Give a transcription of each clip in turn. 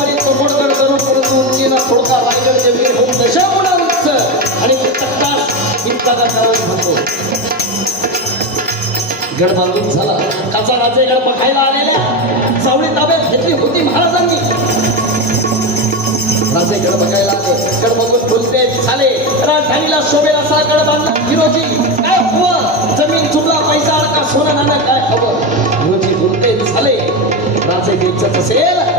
वरी चमोडकर करून परंतु उंचीना थोडका रायगड जमीन होऊन दशा दशागुणा उंच आणि तक्कास इतका करावं म्हणतो. गड बांधून झाला. काचा राजे गड बघायला आलेल्या. सावळी ताब्यात घेतली होती महाराजांनी. राजे गड बघायला आले. गड बघून बोलते झाले. राजधानीला शोभेल असा गड बांधला हिरोजी काय हवं जमीन चुकला पैसा का? सोनं नाणं काय हवं हिरोजी बोलते झाले. राजे घ्यायचं असेल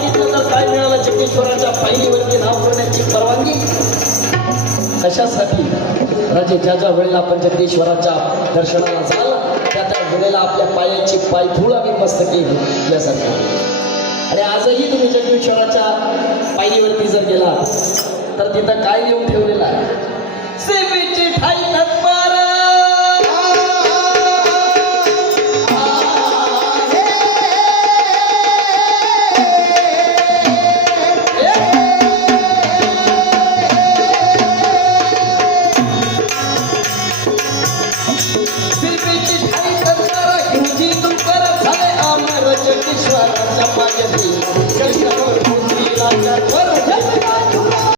मागितलं तर काय मिळालं जगदीश्वराच्या पायरीवरती नाव करण्याची परवानगी? कशासाठी? राजे ज्या ज्या वेळेला आपण जगदीश्वराच्या दर्शनाला जाल त्या त्या वेळेला आपल्या पायाची पायथूळ आम्ही मस्तकी घेतल्यासारखी आणि आजही तुम्ही जगदीश्वराच्या पायरीवरती जर गेला तर तिथं काय लिहून ठेवलेलं आहे? तत्पर हिंदी